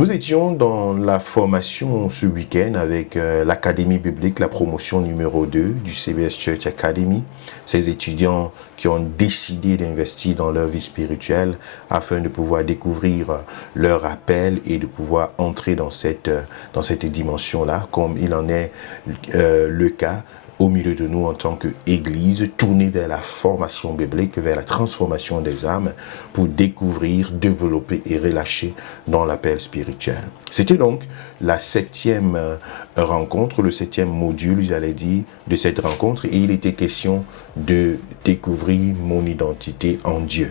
Nous étions dans la formation ce week-end avec l'Académie biblique, la promotion numéro 2 du CBS Church Academy. Ces étudiants qui ont décidé d'investir dans leur vie spirituelle afin de pouvoir découvrir leur appel et de pouvoir entrer dans cette dimension-là, comme il en est le cas au milieu de nous en tant qu'Église, tournée vers la formation biblique, vers la transformation des âmes, pour découvrir, développer et relâcher dans l'appel spirituel. C'était donc la 7e rencontre, le 7e module, j'allais dire, de cette rencontre, et il était question de découvrir mon identité en Dieu.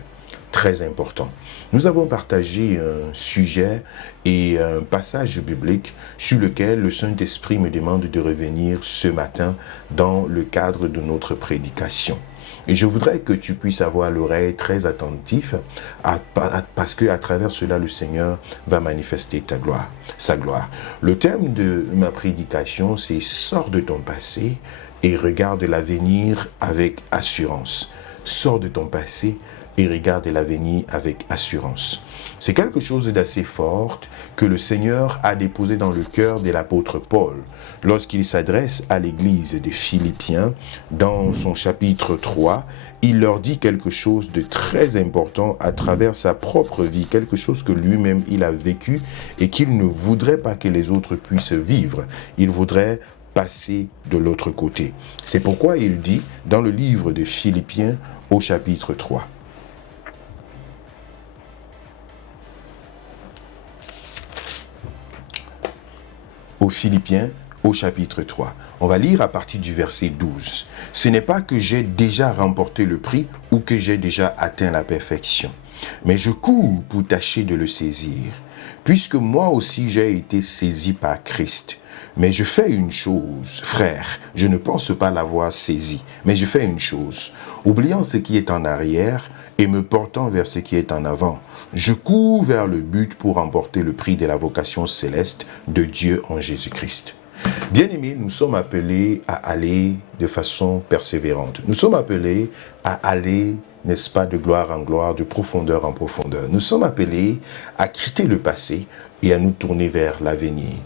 Très important. Nous avons partagé un sujet et un passage biblique sur lequel le Saint-Esprit me demande de revenir ce matin dans le cadre de notre prédication. Et je voudrais que tu puisses avoir l'oreille très attentive parce qu'à travers cela, le Seigneur va manifester sa gloire. Le thème de ma prédication, c'est « Sors de ton passé et regarde l'avenir avec assurance ». Sors de ton passé et regarde l'avenir avec assurance. C'est quelque chose d'assez fort que le Seigneur a déposé dans le cœur de l'apôtre Paul lorsqu'il s'adresse à l'église des Philippiens dans son chapitre 3. Il leur dit quelque chose de très important à travers sa propre vie, quelque chose que lui-même il a vécu et qu'il ne voudrait pas que les autres puissent vivre. Il voudrait passer de l'autre côté. C'est pourquoi il dit dans le livre de Philippiens au chapitre 3. Aux Philippiens, au chapitre 3. On va lire à partir du verset 12. « Ce n'est pas que j'ai déjà remporté le prix ou que j'ai déjà atteint la perfection, mais je cours pour tâcher de le saisir, puisque moi aussi j'ai été saisi par Christ. Mais je fais une chose, frère, je ne pense pas l'avoir saisi, mais je fais une chose, oubliant ce qui est en arrière et me portant vers ce qui est en avant. Je cours vers le but pour remporter le prix de la vocation céleste de Dieu en Jésus-Christ. » Bien-aimés, nous sommes appelés à aller de façon persévérante. Nous sommes appelés à aller, n'est-ce pas, de gloire en gloire, de profondeur en profondeur. Nous sommes appelés à quitter le passé et à nous tourner vers l'avenir.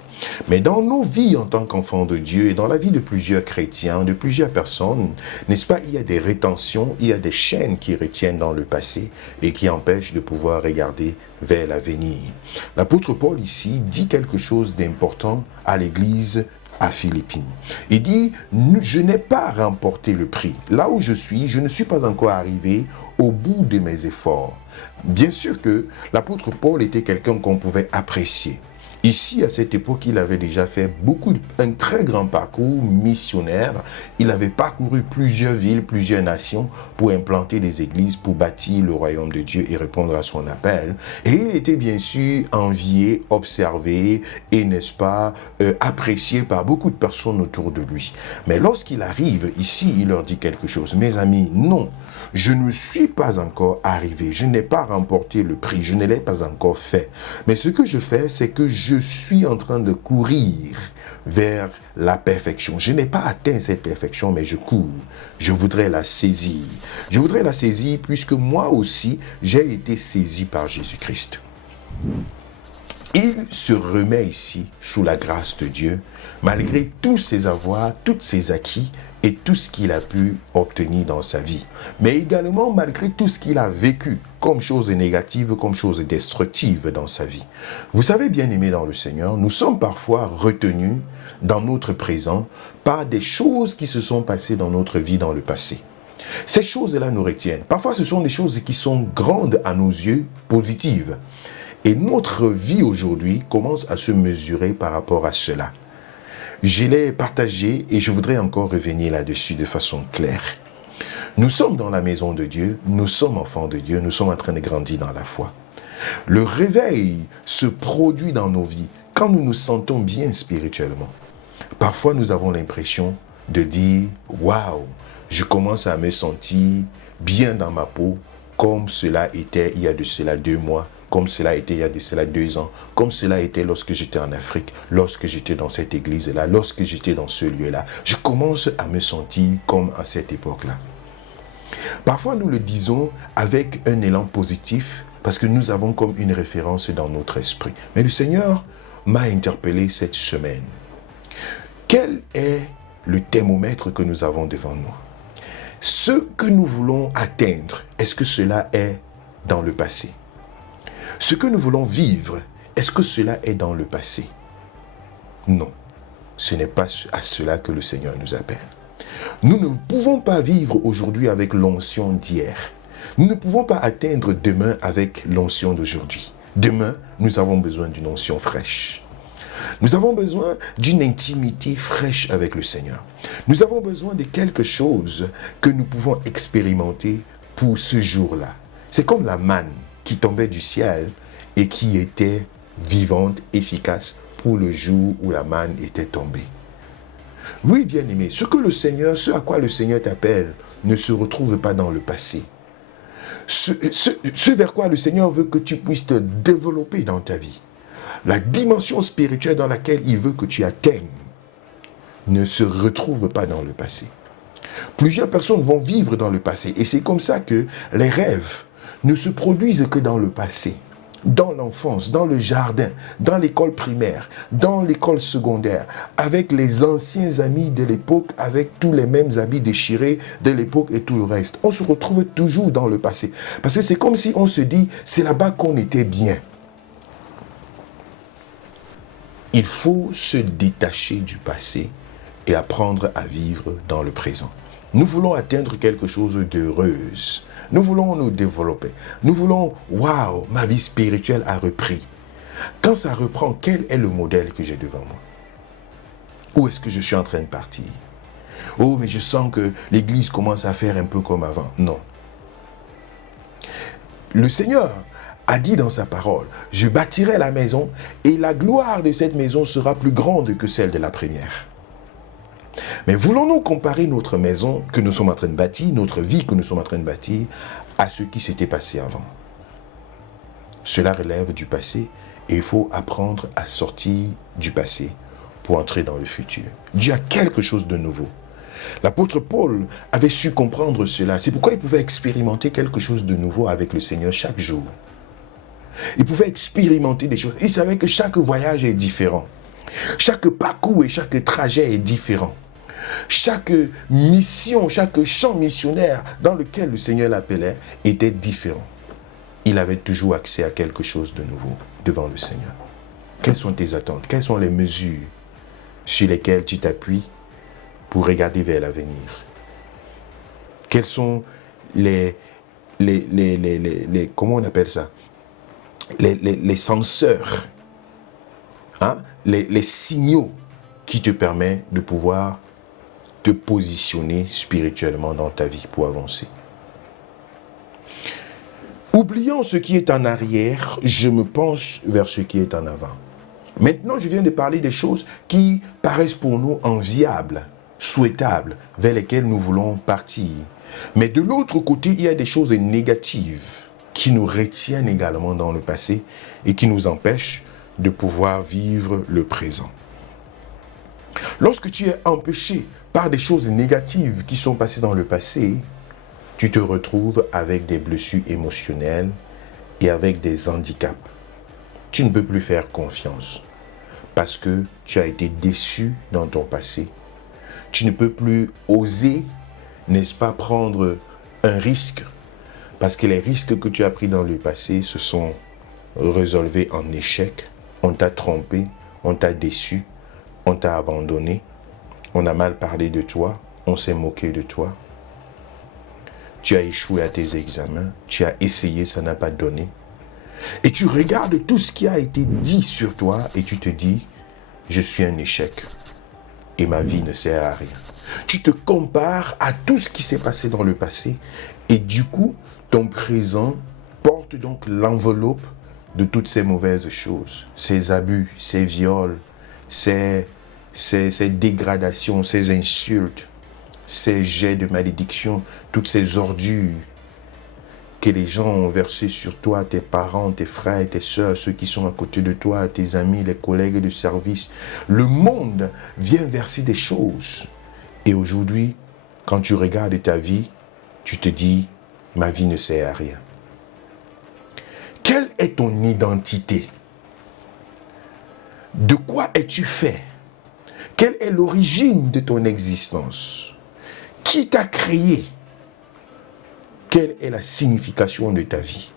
Mais dans nos vies en tant qu'enfants de Dieu et dans la vie de plusieurs chrétiens, de plusieurs personnes, n'est-ce pas, il y a des rétentions, il y a des chaînes qui retiennent dans le passé et qui empêchent de pouvoir regarder vers l'avenir. L'apôtre Paul ici dit quelque chose d'important à l'église à Philippines. Il dit, je n'ai pas remporté le prix. Là où je ne suis pas encore arrivé au bout de mes efforts. Bien sûr que l'apôtre Paul était quelqu'un qu'on pouvait apprécier. Ici, à cette époque, il avait déjà fait un très grand parcours missionnaire. Il avait parcouru plusieurs villes, plusieurs nations pour implanter des églises, pour bâtir le royaume de Dieu et répondre à son appel. Et il était bien sûr envié, observé et, n'est-ce pas, apprécié par beaucoup de personnes autour de lui. Mais lorsqu'il arrive ici, il leur dit quelque chose. Mes amis, non, je ne suis pas encore arrivé. Je n'ai pas remporté le prix. Je ne l'ai pas encore fait. Mais ce que je fais, c'est que je suis en train de courir vers la perfection. Je n'ai pas atteint cette perfection, mais je cours. Je voudrais la saisir. Je voudrais la saisir puisque moi aussi, j'ai été saisi par Jésus-Christ. Il se remet ici sous la grâce de Dieu, malgré tous ses avoirs, tous ses acquis et tout ce qu'il a pu obtenir dans sa vie. Mais également malgré tout ce qu'il a vécu comme chose négative, comme chose destructive dans sa vie. Vous savez, bien-aimés dans le Seigneur, nous sommes parfois retenus dans notre présent par des choses qui se sont passées dans notre vie dans le passé. Ces choses-là nous retiennent. Parfois, ce sont des choses qui sont grandes à nos yeux, positives. Et notre vie aujourd'hui commence à se mesurer par rapport à cela. Je l'ai partagé et je voudrais encore revenir là-dessus de façon claire. Nous sommes dans la maison de Dieu, nous sommes enfants de Dieu, nous sommes en train de grandir dans la foi. Le réveil se produit dans nos vies quand nous nous sentons bien spirituellement. Parfois, nous avons l'impression de dire « Waouh, je commence à me sentir bien dans ma peau comme cela était il y a de cela 2 mois. » Comme cela était il y a de cela 2 ans, comme cela était lorsque j'étais en Afrique, lorsque j'étais dans cette église-là, lorsque j'étais dans ce lieu-là. Je commence à me sentir comme à cette époque-là. Parfois, nous le disons avec un élan positif, parce que nous avons comme une référence dans notre esprit. Mais le Seigneur m'a interpellé cette semaine. Quel est le thermomètre que nous avons devant nous? Ce que nous voulons atteindre, est-ce que cela est dans le passé? Ce que nous voulons vivre, est-ce que cela est dans le passé? Non, ce n'est pas à cela que le Seigneur nous appelle. Nous ne pouvons pas vivre aujourd'hui avec l'onction d'hier. Nous ne pouvons pas atteindre demain avec l'onction d'aujourd'hui. Demain, nous avons besoin d'une onction fraîche. Nous avons besoin d'une intimité fraîche avec le Seigneur. Nous avons besoin de quelque chose que nous pouvons expérimenter pour ce jour-là. C'est comme la manne qui tombait du ciel et qui était vivante, efficace pour le jour où la manne était tombée. Oui, bien-aimé, ce à quoi le Seigneur t'appelle ne se retrouve pas dans le passé. Ce vers quoi le Seigneur veut que tu puisses te développer dans ta vie, la dimension spirituelle dans laquelle il veut que tu atteignes, ne se retrouve pas dans le passé. Plusieurs personnes vont vivre dans le passé et c'est comme ça que les rêves ne se produisent que dans le passé. Dans l'enfance, dans le jardin, dans l'école primaire, dans l'école secondaire, avec les anciens amis de l'époque, avec tous les mêmes habits déchirés de l'époque et tout le reste. On se retrouve toujours dans le passé. Parce que c'est comme si on se dit, c'est là-bas qu'on était bien. Il faut se détacher du passé et apprendre à vivre dans le présent. Nous voulons atteindre quelque chose d'heureuse. Nous voulons nous développer. Nous voulons, waouh, ma vie spirituelle a repris. Quand ça reprend, quel est le modèle que j'ai devant moi? Où est-ce que je suis en train de partir? Oh, mais je sens que l'église commence à faire un peu comme avant. Non. Le Seigneur a dit dans sa parole, je bâtirai la maison et la gloire de cette maison sera plus grande que celle de la première. Mais voulons-nous comparer notre maison que nous sommes en train de bâtir, notre vie que nous sommes en train de bâtir, à ce qui s'était passé avant? Cela relève du passé et il faut apprendre à sortir du passé pour entrer dans le futur. Dieu a quelque chose de nouveau. L'apôtre Paul avait su comprendre cela. C'est pourquoi il pouvait expérimenter quelque chose de nouveau avec le Seigneur chaque jour. Il pouvait expérimenter des choses. Il savait que chaque voyage est différent. Chaque parcours et chaque trajet est différent. Chaque mission, chaque champ missionnaire dans lequel le Seigneur l'appelait était différent. Il avait toujours accès à quelque chose de nouveau devant le Seigneur. Quelles sont tes attentes? Quelles sont les mesures sur lesquelles tu t'appuies pour regarder vers l'avenir? Quels sont comment on appelle ça? Les senseurs, hein? les signaux qui te permettent de pouvoir te positionner spirituellement dans ta vie pour avancer. Oublions ce qui est en arrière, je me penche vers ce qui est en avant. Maintenant, je viens de parler des choses qui paraissent pour nous enviables, souhaitables, vers lesquelles nous voulons partir. Mais de l'autre côté, il y a des choses négatives qui nous retiennent également dans le passé et qui nous empêchent de pouvoir vivre le présent. Lorsque tu es empêché par des choses négatives qui sont passées dans le passé, tu te retrouves avec des blessures émotionnelles et avec des handicaps. Tu ne peux plus faire confiance parce que tu as été déçu dans ton passé. Tu ne peux plus oser, n'est-ce pas, prendre un risque parce que les risques que tu as pris dans le passé se sont résolvés en échec. On t'a trompé, on t'a déçu, on t'a abandonné, on a mal parlé de toi, on s'est moqué de toi. Tu as échoué à tes examens, tu as essayé, ça n'a pas donné. Et tu regardes tout ce qui a été dit sur toi et tu te dis, je suis un échec et ma vie ne sert à rien. Tu te compares à tout ce qui s'est passé dans le passé et du coup, ton présent porte donc l'enveloppe de toutes ces mauvaises choses, ces abus, ces viols, ces dégradations, ces insultes, ces jets de malédiction, toutes ces ordures que les gens ont versées sur toi, tes parents, tes frères, tes sœurs, ceux qui sont à côté de toi, tes amis, les collègues de service. Le monde vient verser des choses. Et aujourd'hui, quand tu regardes ta vie, tu te dis, ma vie ne sert à rien. Quelle est ton identité? De quoi es-tu fait? Quelle est l'origine de ton existence? Qui t'a créé? Quelle est la signification de ta vie?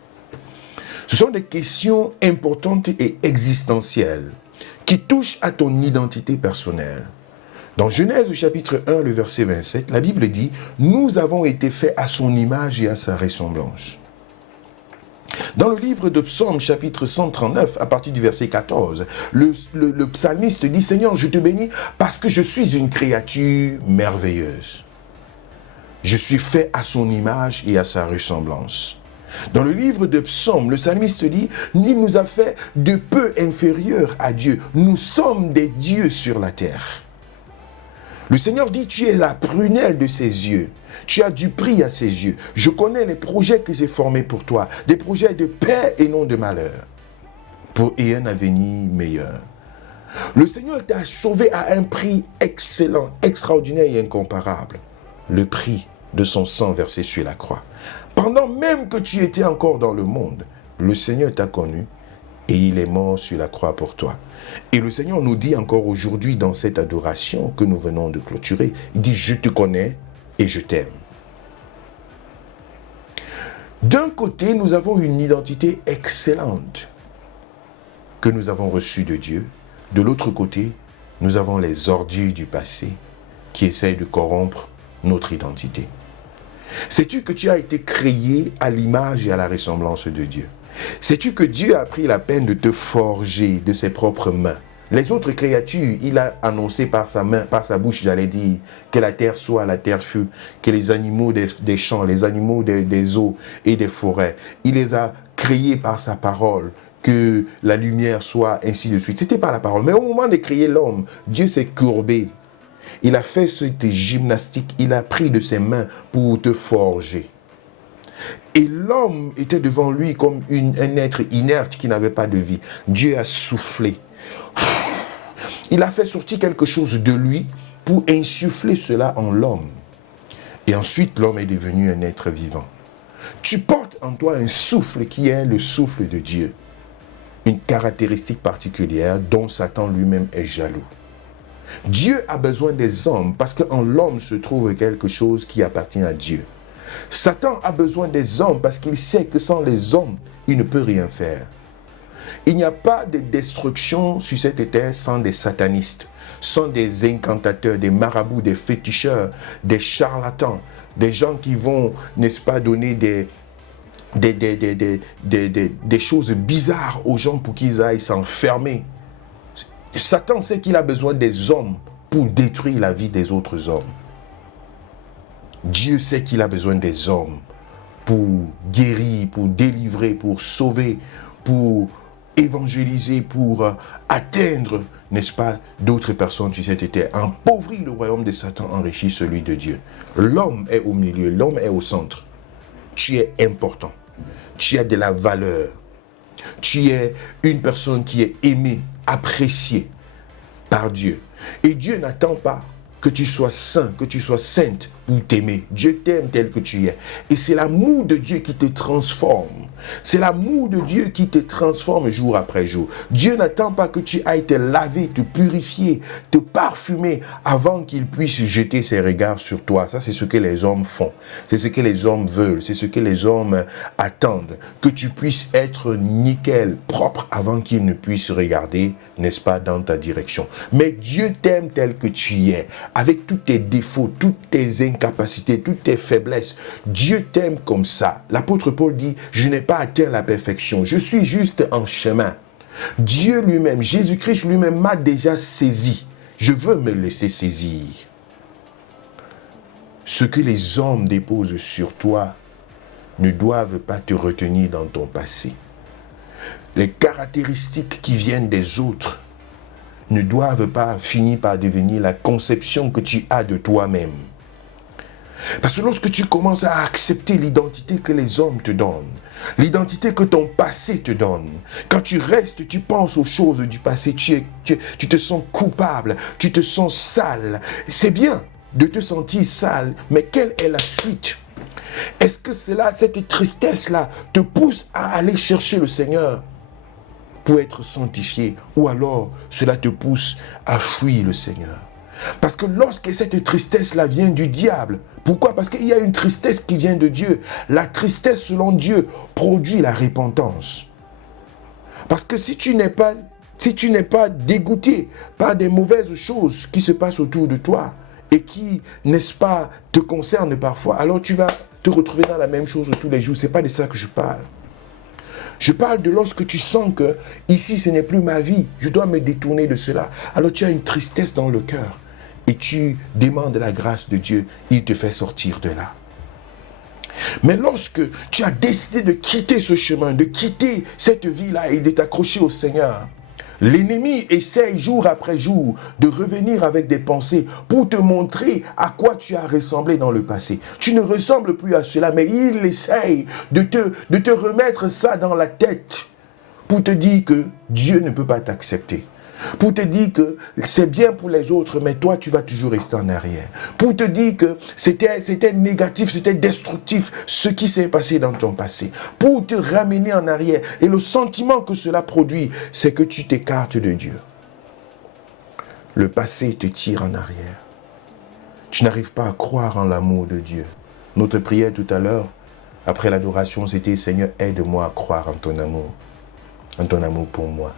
Ce sont des questions importantes et existentielles qui touchent à ton identité personnelle. Dans Genèse chapitre 1, le verset 27, la Bible dit « Nous avons été faits à son image et à sa ressemblance ». Dans le livre de Psaume chapitre 139, à partir du verset 14, le psalmiste dit « Seigneur, je te bénis parce que je suis une créature merveilleuse. Je suis fait à son image et à sa ressemblance. » Dans le livre de Psaume, le psalmiste dit « Il nous a fait de peu inférieurs à Dieu. Nous sommes des dieux sur la terre. » Le Seigneur dit, tu es la prunelle de ses yeux. Tu as du prix à ses yeux. Je connais les projets que j'ai formés pour toi. Des projets de paix et non de malheur. Et un avenir meilleur. Le Seigneur t'a sauvé à un prix excellent, extraordinaire et incomparable. Le prix de son sang versé sur la croix. Pendant même que tu étais encore dans le monde, le Seigneur t'a connu et il est mort sur la croix pour toi. Et le Seigneur nous dit encore aujourd'hui dans cette adoration que nous venons de clôturer, il dit « Je te connais et je t'aime ». D'un côté, nous avons une identité excellente que nous avons reçue de Dieu. De l'autre côté, nous avons les ordures du passé qui essayent de corrompre notre identité. Sais-tu que tu as été créé à l'image et à la ressemblance de Dieu? Sais-tu que Dieu a pris la peine de te forger de ses propres mains? Les autres créatures, il a annoncé par sa main, par sa bouche, j'allais dire, que la terre soit, la terre fut, que les animaux des champs, les animaux des eaux et des forêts, il les a créés par sa parole, que la lumière soit, ainsi de suite. C'était par la parole. Mais au moment de créer l'homme, Dieu s'est courbé. Il a fait cette gymnastique, il a pris de ses mains pour te forger. Et l'homme était devant lui comme un être inerte qui n'avait pas de vie. Dieu a soufflé. Il a fait sortir quelque chose de lui pour insuffler cela en l'homme. Et ensuite, l'homme est devenu un être vivant. Tu portes en toi un souffle qui est le souffle de Dieu. Une caractéristique particulière dont Satan lui-même est jaloux. Dieu a besoin des hommes parce qu'en l'homme se trouve quelque chose qui appartient à Dieu. Satan a besoin des hommes parce qu'il sait que sans les hommes, il ne peut rien faire. Il n'y a pas de destruction sur cette terre sans des satanistes, sans des incantateurs, des marabouts, des féticheurs, des charlatans, des gens qui vont, n'est-ce pas, donner des choses bizarres aux gens pour qu'ils aillent s'enfermer. Satan sait qu'il a besoin des hommes pour détruire la vie des autres hommes. Dieu sait qu'il a besoin des hommes pour guérir, pour délivrer, pour sauver, pour évangéliser, pour atteindre, n'est-ce pas, d'autres personnes sur cette terre. Appauvrir le royaume de Satan, enrichir celui de Dieu. L'homme est au milieu, l'homme est au centre. Tu es important. Tu as de la valeur. Tu es une personne qui est aimée, appréciée par Dieu. Et Dieu n'attend pas que tu sois saint, que tu sois sainte pour t'aimer. Dieu t'aime tel que tu es. Et c'est l'amour de Dieu qui te transforme. C'est l'amour de Dieu qui te transforme jour après jour. Dieu n'attend pas que tu ailles te laver, te purifier, te parfumer avant qu'il puisse jeter ses regards sur toi. Ça, c'est ce que les hommes font. C'est ce que les hommes veulent. C'est ce que les hommes attendent. Que tu puisses être nickel, propre avant qu'il ne puisse regarder, n'est-ce pas, dans ta direction. Mais Dieu t'aime tel que tu es, avec tous tes défauts, toutes tes incapacités, toutes tes faiblesses. Dieu t'aime comme ça. L'apôtre Paul dit, je n'ai pas atteint la perfection. Je suis juste en chemin. Dieu lui-même, Jésus-Christ lui-même m'a déjà saisi. Je veux me laisser saisir. Ce que les hommes déposent sur toi ne doivent pas te retenir dans ton passé. Les caractéristiques qui viennent des autres ne doivent pas finir par devenir la conception que tu as de toi-même. Parce que lorsque tu commences à accepter l'identité que les hommes te donnent, l'identité que ton passé te donne, quand tu restes, tu penses aux choses du passé, tu te sens coupable, tu te sens sale. C'est bien de te sentir sale, mais quelle est la suite? Est-ce que cette tristesse-là, te pousse à aller chercher le Seigneur pour être sanctifié, ou alors cela te pousse à fuir le Seigneur? Parce que lorsque cette tristesse-là vient du diable, pourquoi? Parce qu'il y a une tristesse qui vient de Dieu. La tristesse selon Dieu produit la repentance. Parce que si tu n'es pas dégoûté par des mauvaises choses qui se passent autour de toi et qui, n'est-ce pas, te concernent parfois, alors tu vas te retrouver dans la même chose tous les jours. Ce n'est pas de ça que je parle. Je parle de lorsque tu sens que ici ce n'est plus ma vie, je dois me détourner de cela. Alors tu as une tristesse dans le cœur et tu demandes la grâce de Dieu, il te fait sortir de là. Mais lorsque tu as décidé de quitter ce chemin, de quitter cette vie-là et de t'accrocher au Seigneur, l'ennemi essaye jour après jour de revenir avec des pensées pour te montrer à quoi tu as ressemblé dans le passé. Tu ne ressembles plus à cela, mais il essaye de te remettre ça dans la tête pour te dire que Dieu ne peut pas t'accepter. Pour te dire que c'est bien pour les autres, mais toi, tu vas toujours rester en arrière. Pour te dire que c'était négatif, c'était destructif, ce qui s'est passé dans ton passé. Pour te ramener en arrière. Et le sentiment que cela produit, c'est que tu t'écartes de Dieu. Le passé te tire en arrière. Tu n'arrives pas à croire en l'amour de Dieu. Notre prière tout à l'heure, après l'adoration, c'était « Seigneur, aide-moi à croire en ton amour pour moi.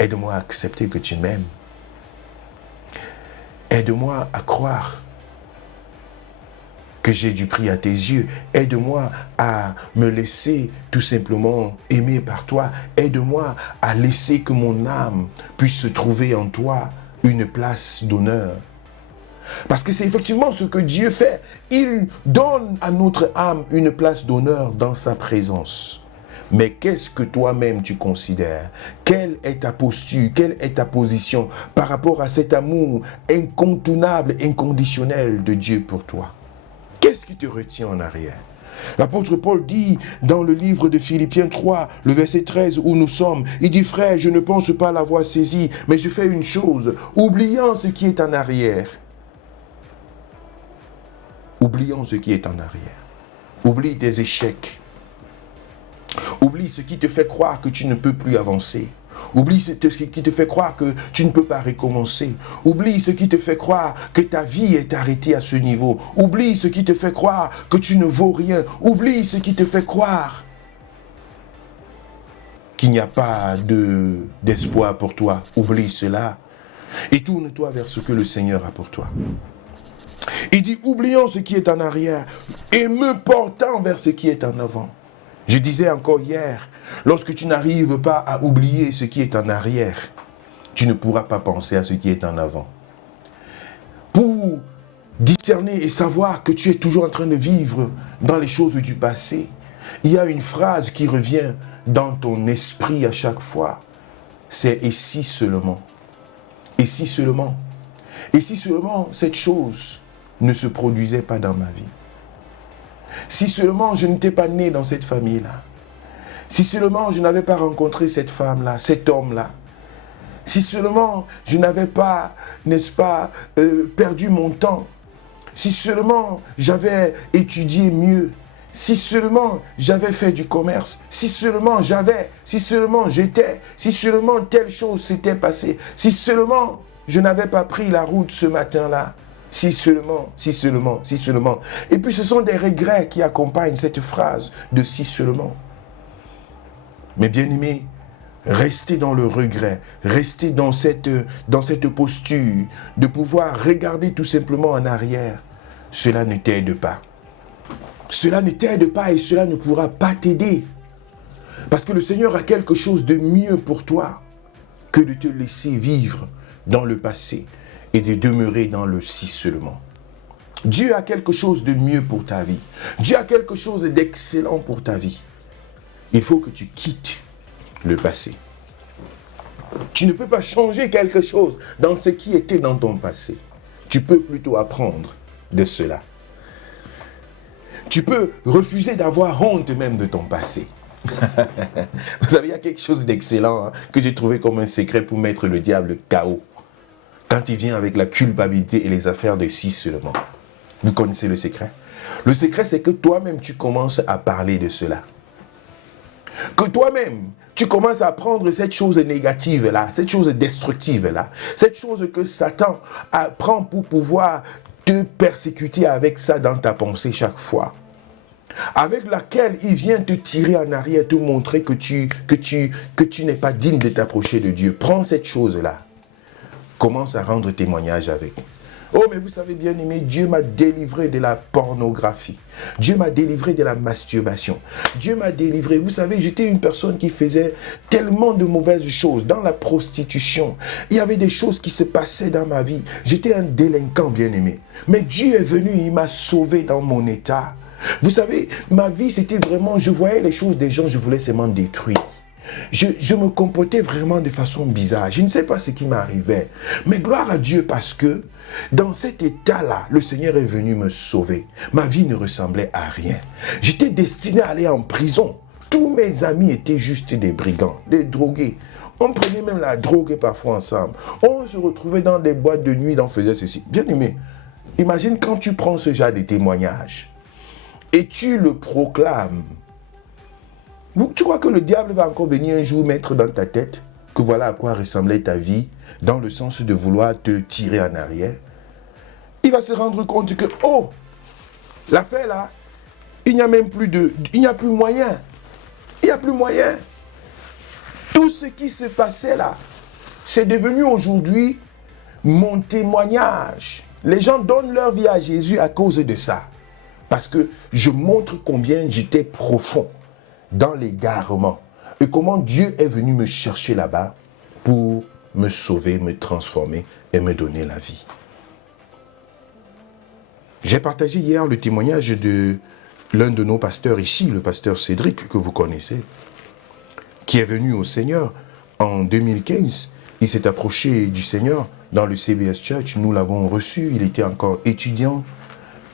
Aide-moi à accepter que tu m'aimes. Aide-moi à croire que j'ai du prix à tes yeux. Aide-moi à me laisser tout simplement aimer par toi. Aide-moi à laisser que mon âme puisse se trouver en toi une place d'honneur. » Parce que c'est effectivement ce que Dieu fait. Il donne à notre âme une place d'honneur dans sa présence. Mais qu'est-ce que toi-même tu considères? Quelle est ta posture? Quelle est ta position par rapport à cet amour incontournable, inconditionnel de Dieu pour toi? Qu'est-ce qui te retient en arrière? L'apôtre Paul dit dans le livre de Philippiens 3, le verset 13 où nous sommes, il dit « Frère, je ne pense pas l'avoir saisi, mais je fais une chose, oubliant ce qui est en arrière. » Oublions ce qui est en arrière. Oublie tes échecs. Oublie ce qui te fait croire que tu ne peux plus avancer. Oublie ce qui te fait croire que tu ne peux pas recommencer. Oublie ce qui te fait croire que ta vie est arrêtée à ce niveau. Oublie ce qui te fait croire que tu ne vaux rien. Oublie ce qui te fait croire qu'il n'y a pas d'espoir pour toi. Oublie cela et tourne-toi vers ce que le Seigneur a pour toi. Il dit, oublions ce qui est en arrière et me portant vers ce qui est en avant. Je disais encore hier, lorsque tu n'arrives pas à oublier ce qui est en arrière, tu ne pourras pas penser à ce qui est en avant. Pour discerner et savoir que tu es toujours en train de vivre dans les choses du passé, il y a une phrase qui revient dans ton esprit à chaque fois. C'est « et si seulement ». Et si seulement. Et si seulement cette chose ne se produisait pas dans ma vie. Si seulement je n'étais pas né dans cette famille-là. Si seulement je n'avais pas rencontré cette femme-là, cet homme-là. Si seulement je n'avais pas, n'est-ce pas, perdu mon temps. Si seulement j'avais étudié mieux. Si seulement j'avais fait du commerce. Si seulement j'avais, si seulement j'étais, si seulement telle chose s'était passée. Si seulement je n'avais pas pris la route ce matin-là. Si seulement, si seulement, si seulement. Et puis ce sont des regrets qui accompagnent cette phrase de si seulement. Mais bien aimé, restez dans le regret, restez dans cette posture de pouvoir regarder tout simplement en arrière. Cela ne t'aide pas. Cela ne t'aide pas et cela ne pourra pas t'aider. Parce que le Seigneur a quelque chose de mieux pour toi que de te laisser vivre dans le passé et de demeurer dans le si seulement. Dieu a quelque chose de mieux pour ta vie. Dieu a quelque chose d'excellent pour ta vie. Il faut que tu quittes le passé. Tu ne peux pas changer quelque chose dans ce qui était dans ton passé. Tu peux plutôt apprendre de cela. Tu peux refuser d'avoir honte même de ton passé. Vous savez, il y a quelque chose d'excellent que j'ai trouvé comme un secret pour mettre le diable KO. Quand il vient avec la culpabilité et les affaires de si seulement. Vous connaissez le secret? Le secret, c'est que toi-même, tu commences à parler de cela. Que toi-même, tu commences à prendre cette chose négative-là, cette chose destructive-là, cette chose que Satan prend pour pouvoir te persécuter avec ça dans ta pensée chaque fois, avec laquelle il vient te tirer en arrière, te montrer que tu n'es pas digne de t'approcher de Dieu. Prends cette chose-là. Commence à rendre témoignage avec. Oh, mais vous savez bien aimé, Dieu m'a délivré de la pornographie. Dieu m'a délivré de la masturbation. Dieu m'a délivré. Vous savez, j'étais une personne qui faisait tellement de mauvaises choses dans la prostitution. Il y avait des choses qui se passaient dans ma vie. J'étais un délinquant bien aimé. Mais Dieu est venu, il m'a sauvé dans mon état. Vous savez, ma vie, c'était vraiment, je voyais les choses des gens, je voulais seulement détruire. Je me comportais vraiment de façon bizarre. Je ne sais pas ce qui m'arrivait. Mais gloire à Dieu parce que dans cet état-là, le Seigneur est venu me sauver. Ma vie ne ressemblait à rien. J'étais destiné à aller en prison. Tous mes amis étaient juste des brigands, des drogués. On prenait même la drogue parfois ensemble. On se retrouvait dans des boîtes de nuit, on faisait ceci. Bien aimé, imagine quand tu prends ce genre de témoignages et tu le proclames. Tu crois que le diable va encore venir un jour mettre dans ta tête que voilà à quoi ressemblait ta vie, dans le sens de vouloir te tirer en arrière? Il va se rendre compte que, oh, l'affaire là, il n'y a plus moyen. Il n'y a plus moyen. Tout ce qui se passait là, c'est devenu aujourd'hui mon témoignage. Les gens donnent leur vie à Jésus à cause de ça. Parce que je montre combien j'étais profond dans l'égarement. Et comment Dieu est venu me chercher là-bas pour me sauver, me transformer et me donner la vie. J'ai partagé hier le témoignage de l'un de nos pasteurs ici, le pasteur Cédric, que vous connaissez, qui est venu au Seigneur en 2015. Il s'est approché du Seigneur dans le CBS Church. Nous l'avons reçu. Il était encore étudiant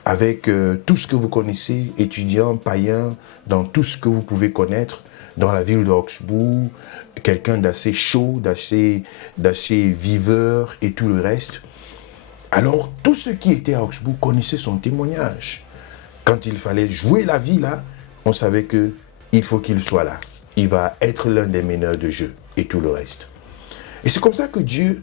avec tout ce que vous connaissez, étudiant, païen, dans tout ce que vous pouvez connaître dans la ville de Hawksbury, quelqu'un d'assez chaud, d'assez viveur et tout le reste. Alors, tous ceux qui étaient à Hawksbury connaissaient son témoignage. Quand il fallait jouer la vie là, on savait qu'il faut qu'il soit là. Il va être l'un des meneurs de jeu et tout le reste. Et c'est comme ça que Dieu,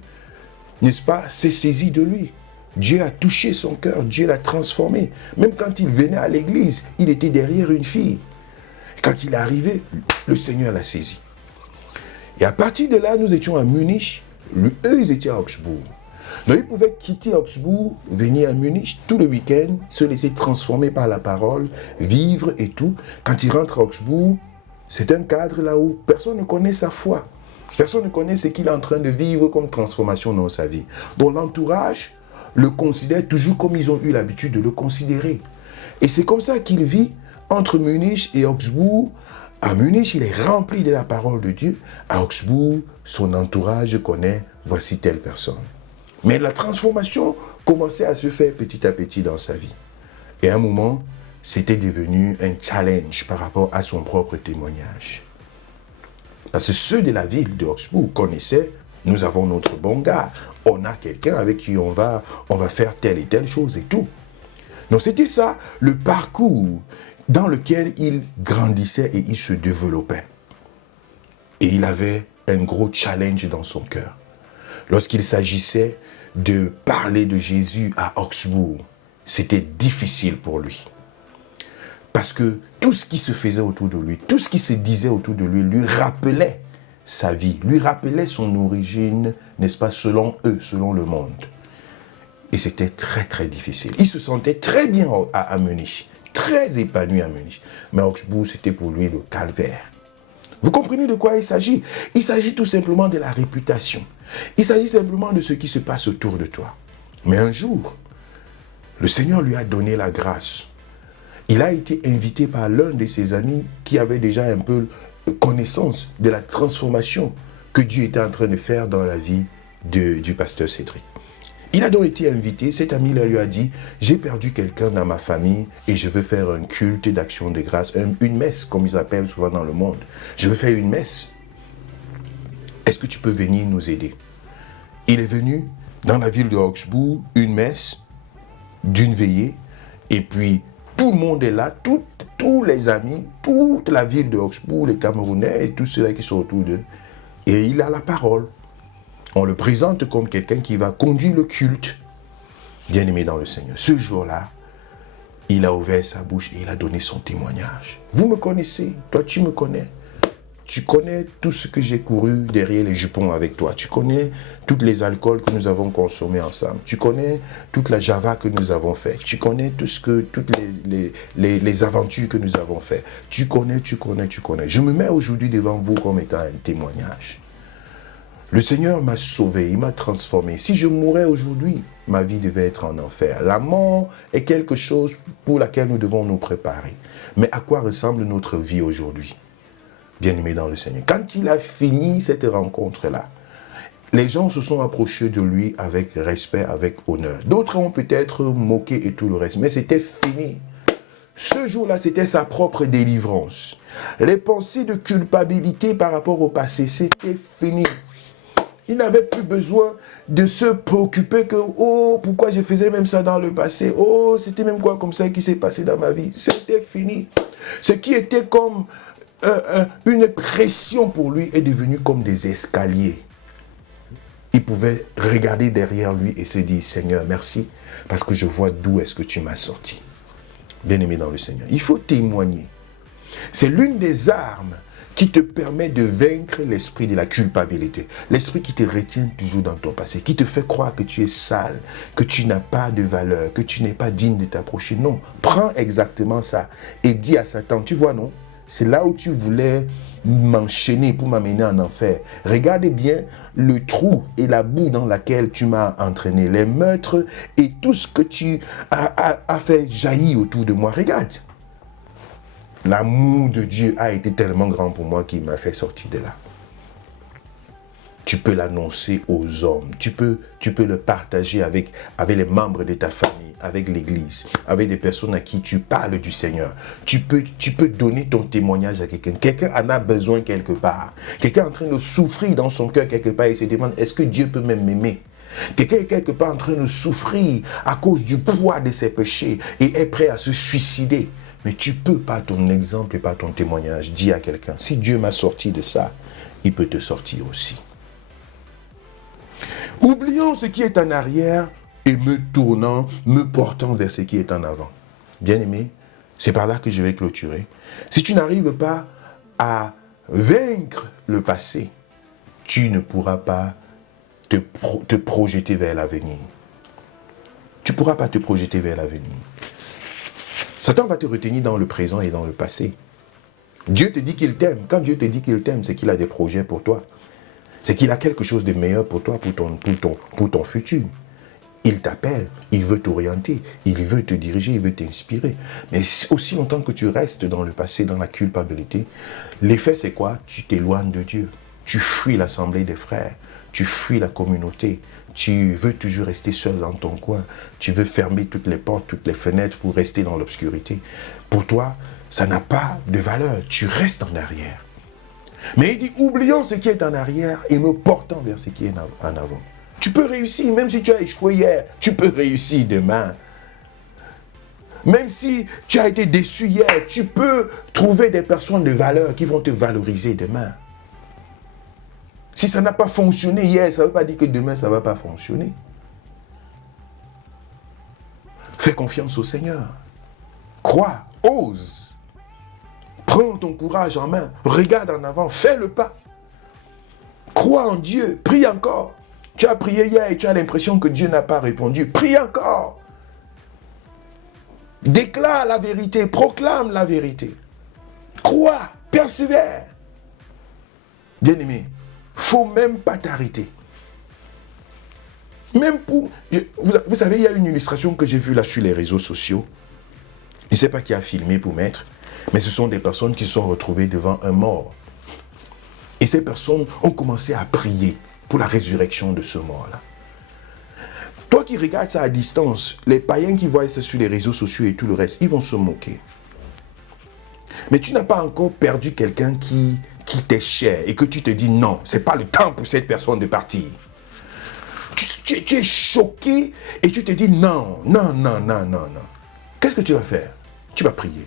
n'est-ce pas, s'est saisi de lui. Dieu a touché son cœur, Dieu l'a transformé. Même quand il venait à l'église, il était derrière une fille. Quand il est arrivé, le Seigneur l'a saisi. Et à partir de là, nous étions à Munich. Eux, ils étaient à Hawksbury. Donc, ils pouvaient quitter Hawksbury, venir à Munich tout le week-end, se laisser transformer par la parole, vivre et tout. Quand ils rentrent à Hawksbury, c'est un cadre là où personne ne connaît sa foi. Personne ne connaît ce qu'il est en train de vivre comme transformation dans sa vie. Donc, l'entourage le considère toujours comme ils ont eu l'habitude de le considérer. Et c'est comme ça qu'il vit entre Munich et Hawksbury. À Munich, il est rempli de la parole de Dieu. À Hawksbury, son entourage connaît, voici telle personne. Mais la transformation commençait à se faire petit à petit dans sa vie. Et à un moment, c'était devenu un challenge par rapport à son propre témoignage. Parce que ceux de la ville de Hawksbury connaissaient, nous avons notre bon gars, on a quelqu'un avec qui on va faire telle et telle chose et tout. Donc c'était ça, le parcours dans lequel il grandissait et il se développait. Et il avait un gros challenge dans son cœur. Lorsqu'il s'agissait de parler de Jésus à Hawksbury, c'était difficile pour lui. Parce que tout ce qui se faisait autour de lui, tout ce qui se disait autour de lui, lui rappelait sa vie, lui rappelait son origine, n'est-ce pas, selon eux, selon le monde. Et c'était très très difficile. Il se sentait très bien à Munich, très épanoui à Munich. Mais Hawksbury, c'était pour lui le calvaire. Vous comprenez de quoi il s'agit? Il s'agit tout simplement de la réputation. Il s'agit simplement de ce qui se passe autour de toi. Mais un jour, le Seigneur lui a donné la grâce. Il a été invité par l'un de ses amis qui avait déjà un peu connaissance de la transformation que Dieu était en train de faire dans la vie du pasteur Cédric. Il a donc été invité, cet ami-là lui a dit, j'ai perdu quelqu'un dans ma famille et je veux faire un culte d'action de grâce, une messe comme ils appellent souvent dans le monde. Je veux faire une messe. Est-ce que tu peux venir nous aider? Il est venu dans la ville de Hawksbury, une messe d'une veillée, et puis Tout le monde est là, tous les amis, toute la ville de Oxbourg, les Camerounais et tous ceux-là qui sont autour d'eux. Et il a la parole. On le présente comme quelqu'un qui va conduire le culte. Bien-aimé dans le Seigneur. Ce jour-là, il a ouvert sa bouche et il a donné son témoignage. Vous me connaissez, toi tu me connais. Tu connais tout ce que j'ai couru derrière les jupons avec toi. Tu connais tous les alcools que nous avons consommés ensemble. Tu connais toute la java que nous avons fait. Tu connais toutes les aventures que nous avons fait. Tu connais. Je me mets aujourd'hui devant vous comme étant un témoignage. Le Seigneur m'a sauvé, il m'a transformé. Si je mourais aujourd'hui, ma vie devait être en enfer. La mort est quelque chose pour laquelle nous devons nous préparer. Mais à quoi ressemble notre vie aujourd'hui? Bien-aimé dans le Seigneur. Quand il a fini cette rencontre-là, les gens se sont approchés de lui avec respect, avec honneur. D'autres ont peut-être moqué et tout le reste, mais c'était fini. Ce jour-là, c'était sa propre délivrance. Les pensées de culpabilité par rapport au passé, c'était fini. Il n'avait plus besoin de se préoccuper que, oh, pourquoi je faisais même ça dans le passé? Oh, c'était même quoi comme ça qui s'est passé dans ma vie? C'était fini. Ce qui était comme une pression pour lui est devenu comme des escaliers. Il pouvait regarder derrière lui et se dire, Seigneur, merci, parce que je vois d'où est-ce que tu m'as sorti. Bien-aimé dans le Seigneur, il faut témoigner. C'est l'une des armes qui te permet de vaincre l'esprit de la culpabilité. L'esprit qui te retient toujours dans ton passé, qui te fait croire que tu es sale, que tu n'as pas de valeur, que tu n'es pas digne de t'approcher. Non, prends exactement ça et dis à Satan, tu vois non, c'est là où tu voulais m'enchaîner pour m'amener en enfer. Regarde bien le trou et la boue dans laquelle tu m'as entraîné, les meurtres et tout ce que tu as fait jaillir autour de moi. Regarde. L'amour de Dieu a été tellement grand pour moi qu'il m'a fait sortir de là. Tu peux l'annoncer aux hommes. Tu peux le partager avec les membres de ta famille, avec l'église, avec des personnes à qui tu parles du Seigneur. Tu peux donner ton témoignage à quelqu'un. Quelqu'un en a besoin quelque part. Quelqu'un est en train de souffrir dans son cœur quelque part et se demande, est-ce que Dieu peut même m'aimer? Quelqu'un est quelque part en train de souffrir à cause du poids de ses péchés et est prêt à se suicider. Mais tu peux, par ton exemple et par ton témoignage, dire à quelqu'un, si Dieu m'a sorti de ça, il peut te sortir aussi. Oublions ce qui est en arrière et me portant vers ce qui est en avant. Bien-aimé, c'est par là que je vais clôturer. Si tu n'arrives pas à vaincre le passé, tu ne pourras pas te projeter vers l'avenir. Tu ne pourras pas te projeter vers l'avenir. Satan va te retenir dans le présent et dans le passé. Dieu te dit qu'il t'aime. Quand Dieu te dit qu'il t'aime, c'est qu'il a des projets pour toi. C'est qu'il a quelque chose de meilleur pour toi, pour ton futur. Il t'appelle, il veut t'orienter, il veut te diriger, il veut t'inspirer. Mais aussi longtemps que tu restes dans le passé, dans la culpabilité, l'effet c'est quoi? Tu t'éloignes de Dieu. Tu fuis l'assemblée des frères. Tu fuis la communauté. Tu veux toujours rester seul dans ton coin. Tu veux fermer toutes les portes, toutes les fenêtres pour rester dans l'obscurité. Pour toi, ça n'a pas de valeur. Tu restes en arrière. Mais il dit, oublions ce qui est en arrière et me portant vers ce qui est en avant. Tu peux réussir, même si tu as échoué hier, tu peux réussir demain. Même si tu as été déçu hier, tu peux trouver des personnes de valeur qui vont te valoriser demain. Si ça n'a pas fonctionné hier, ça ne veut pas dire que demain, ça ne va pas fonctionner. Fais confiance au Seigneur. Crois, ose. Prends ton courage en main. Regarde en avant, fais le pas. Crois en Dieu, prie encore. Tu as prié hier et tu as l'impression que Dieu n'a pas répondu. Prie encore. Déclare la vérité, proclame la vérité. Crois, persévère. Bien-aimé, faut même pas t'arrêter. Même pour... Vous savez, il y a une illustration que j'ai vue là sur les réseaux sociaux. Je ne sais pas qui a filmé pour mettre, mais ce sont des personnes qui se sont retrouvées devant un mort. Et ces personnes ont commencé à prier pour la résurrection de ce mort-là. Toi qui regardes ça à distance, les païens qui voient ça sur les réseaux sociaux et tout le reste, ils vont se moquer. Mais tu n'as pas encore perdu quelqu'un qui t'est cher et que tu te dis non, ce n'est pas le temps pour cette personne de partir. Tu es choqué et tu te dis non. Qu'est-ce que tu vas faire? Tu vas prier.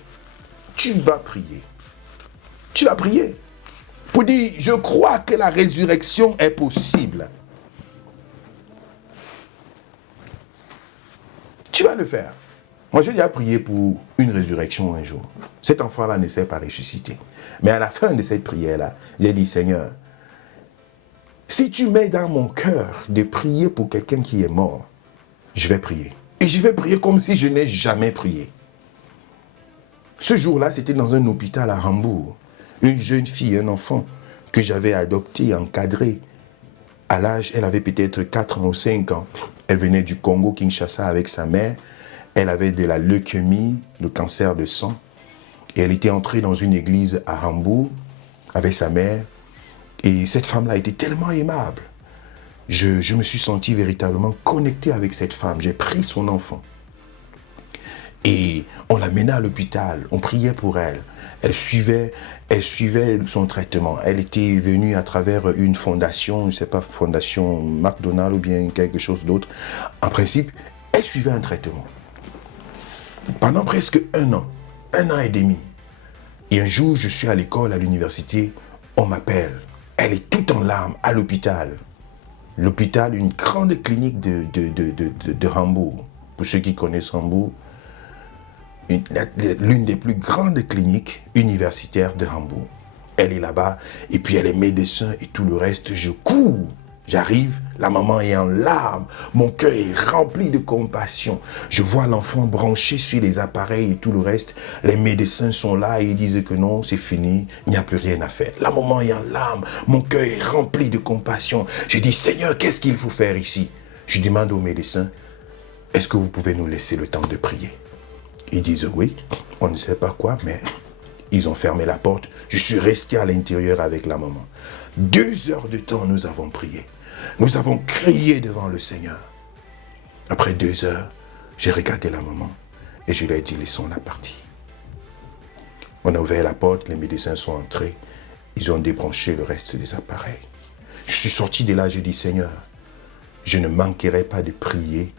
Tu vas prier. Tu vas prier. Pour dire, je crois que la résurrection est possible. Tu vas le faire. Moi, j'ai déjà prié pour une résurrection un jour. Cet enfant-là ne s'est pas ressuscité. Mais à la fin de cette prière-là, j'ai dit, Seigneur, si tu mets dans mon cœur de prier pour quelqu'un qui est mort, je vais prier. Et je vais prier comme si je n'ai jamais prié. Ce jour-là, c'était dans un hôpital à Hambourg. Une jeune fille, un enfant que j'avais adopté, encadré. À l'âge, elle avait peut-être 4 ans ou 5 ans. Elle venait du Congo, Kinshasa, avec sa mère. Elle avait de la leucémie, le cancer de sang. Et elle était entrée dans une église à Hambourg avec sa mère. Et cette femme-là était tellement aimable. Je me suis senti véritablement connecté avec cette femme. J'ai pris son enfant. Et on l'a menée à l'hôpital. On priait pour elle. Elle suivait son traitement. Elle était venue à travers une fondation, je ne sais pas, fondation McDonald's ou bien quelque chose d'autre. En principe, elle suivait un traitement. Pendant presque un an et demi. Et un jour, je suis à l'école, à l'université, on m'appelle. Elle est toute en larmes à l'hôpital. L'hôpital, une grande clinique de Hambourg. Pour ceux qui connaissent Hambourg, l'une des plus grandes cliniques universitaires de Hambourg. Elle est là-bas, et puis elle est médecin et tout le reste. Je cours. J'arrive, la maman est en larmes, mon cœur est rempli de compassion. Je vois l'enfant branché sur les appareils et tout le reste. Les médecins sont là et ils disent que non, c'est fini, il n'y a plus rien à faire. La maman est en larmes, mon cœur est rempli de compassion. Je dis, Seigneur, qu'est-ce qu'il faut faire ici? Je demande aux médecins, est-ce que vous pouvez nous laisser le temps de prier? Ils disent oui, on ne sait pas quoi, mais ils ont fermé la porte. Je suis resté à l'intérieur avec la maman. 2 heures de temps, nous avons prié. Nous avons crié devant le Seigneur. Après 2 heures, j'ai regardé la maman et je lui ai dit, laissons-la partir. On a ouvert la porte, les médecins sont entrés. Ils ont débranché le reste des appareils. Je suis sorti de là, j'ai dit, Seigneur, je ne manquerai pas de prier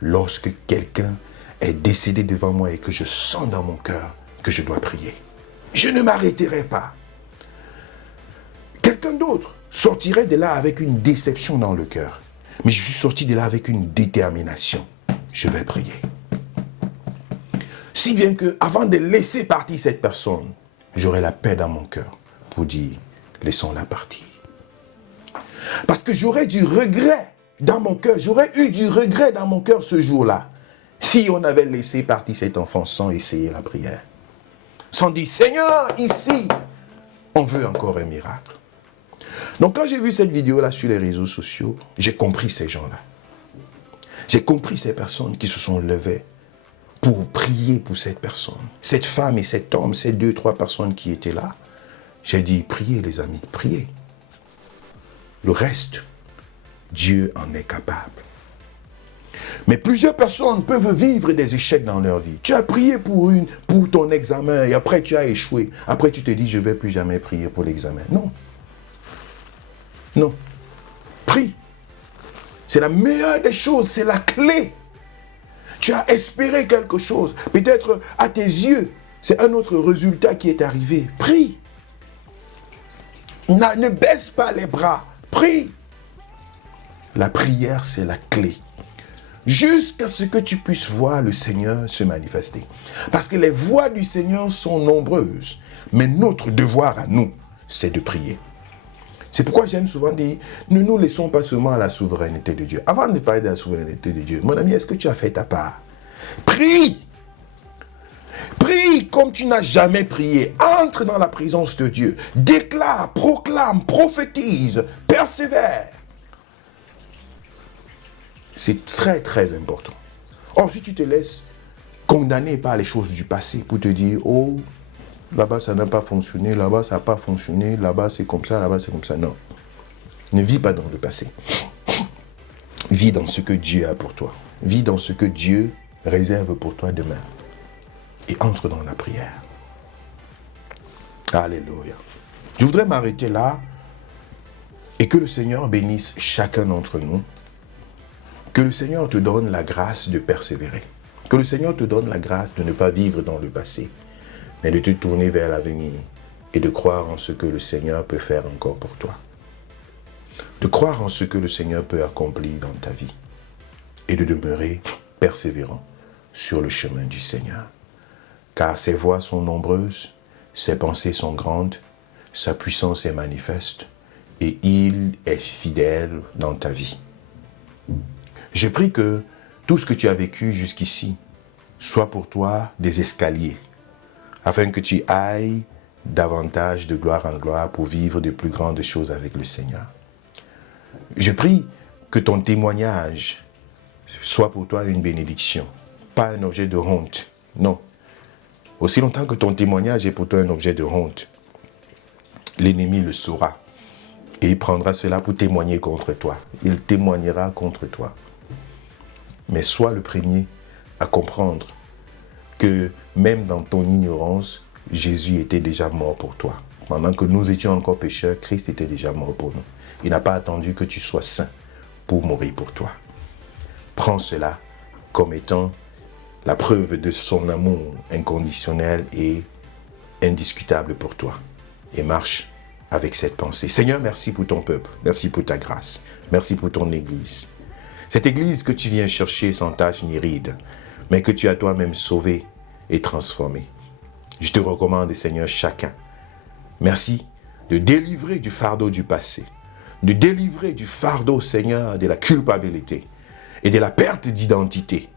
lorsque quelqu'un est décédé devant moi et que je sens dans mon cœur que je dois prier. Je ne m'arrêterai pas. Quelqu'un d'autre sortirait de là avec une déception dans le cœur. Mais je suis sorti de là avec une détermination. Je vais prier. Si bien que, avant de laisser partir cette personne, j'aurai la paix dans mon cœur pour dire, laissons-la partir. Parce que j'aurais du regret dans mon cœur, j'aurais eu du regret dans mon cœur ce jour-là, si on avait laissé partir cet enfant sans essayer la prière. Sans dire, Seigneur, ici, on veut encore un miracle. Donc quand j'ai vu cette vidéo-là sur les réseaux sociaux, j'ai compris ces gens-là. J'ai compris ces personnes qui se sont levées pour prier pour cette personne. Cette femme et cet homme, ces 2-3 personnes qui étaient là. J'ai dit, priez les amis, priez. Le reste, Dieu en est capable. Mais plusieurs personnes peuvent vivre des échecs dans leur vie. Tu as prié pour ton examen et après tu as échoué. Après tu te dis, je ne vais plus jamais prier pour l'examen. Non. Non. Prie. C'est la meilleure des choses, c'est la clé. Tu as espéré quelque chose. Peut-être à tes yeux, c'est un autre résultat qui est arrivé. Prie. Ne baisse pas les bras. Prie. La prière, c'est la clé. Jusqu'à ce que tu puisses voir le Seigneur se manifester. Parce que les voies du Seigneur sont nombreuses. Mais notre devoir à nous, c'est de prier. C'est pourquoi j'aime souvent dire, ne nous laissons pas seulement à la souveraineté de Dieu. Avant de parler de la souveraineté de Dieu, mon ami, est-ce que tu as fait ta part? Prie! Prie comme tu n'as jamais prié. Entre dans la présence de Dieu. Déclare, proclame, prophétise, persévère. C'est très, très important. Or, si tu te laisses condamner par les choses du passé pour te dire, oh, là-bas, ça n'a pas fonctionné, là-bas, ça n'a pas fonctionné, là-bas, c'est comme ça, là-bas, c'est comme ça. Non. Ne vis pas dans le passé. Vis dans ce que Dieu a pour toi. Vis dans ce que Dieu réserve pour toi demain. Et entre dans la prière. Alléluia. Je voudrais m'arrêter là et que le Seigneur bénisse chacun d'entre nous. Que le Seigneur te donne la grâce de persévérer. Que le Seigneur te donne la grâce de ne pas vivre dans le passé, mais de te tourner vers l'avenir et de croire en ce que le Seigneur peut faire encore pour toi. De croire en ce que le Seigneur peut accomplir dans ta vie et de demeurer persévérant sur le chemin du Seigneur. Car ses voies sont nombreuses, ses pensées sont grandes, sa puissance est manifeste et il est fidèle dans ta vie. Je prie que tout ce que tu as vécu jusqu'ici soit pour toi des escaliers, afin que tu ailles davantage de gloire en gloire pour vivre de plus grandes choses avec le Seigneur. Je prie que ton témoignage soit pour toi une bénédiction, pas un objet de honte, non. Aussi longtemps que ton témoignage est pour toi un objet de honte, l'ennemi le saura et il prendra cela pour témoigner contre toi. Il témoignera contre toi. Mais sois le premier à comprendre que même dans ton ignorance, Jésus était déjà mort pour toi. Pendant que nous étions encore pécheurs, Christ était déjà mort pour nous. Il n'a pas attendu que tu sois saint pour mourir pour toi. Prends cela comme étant la preuve de son amour inconditionnel et indiscutable pour toi. Et marche avec cette pensée. Seigneur, merci pour ton peuple. Merci pour ta grâce. Merci pour ton Église. Cette Église que tu viens chercher sans tache ni ride, mais que tu as toi-même sauvée et transformée. Je te recommande, Seigneur, chacun. Merci de délivrer du fardeau du passé, de délivrer du fardeau, Seigneur, de la culpabilité et de la perte d'identité.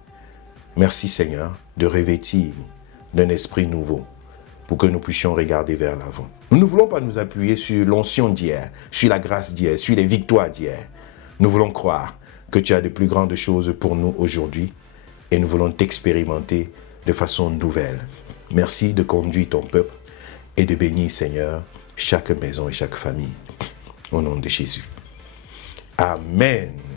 Merci, Seigneur, de revêtir d'un esprit nouveau pour que nous puissions regarder vers l'avant. Nous ne voulons pas nous appuyer sur l'onction d'hier, sur la grâce d'hier, sur les victoires d'hier. Nous voulons croire que tu as de plus grandes choses pour nous aujourd'hui et nous voulons t'expérimenter de façon nouvelle. Merci de conduire ton peuple et de bénir, Seigneur, chaque maison et chaque famille. Au nom de Jésus. Amen.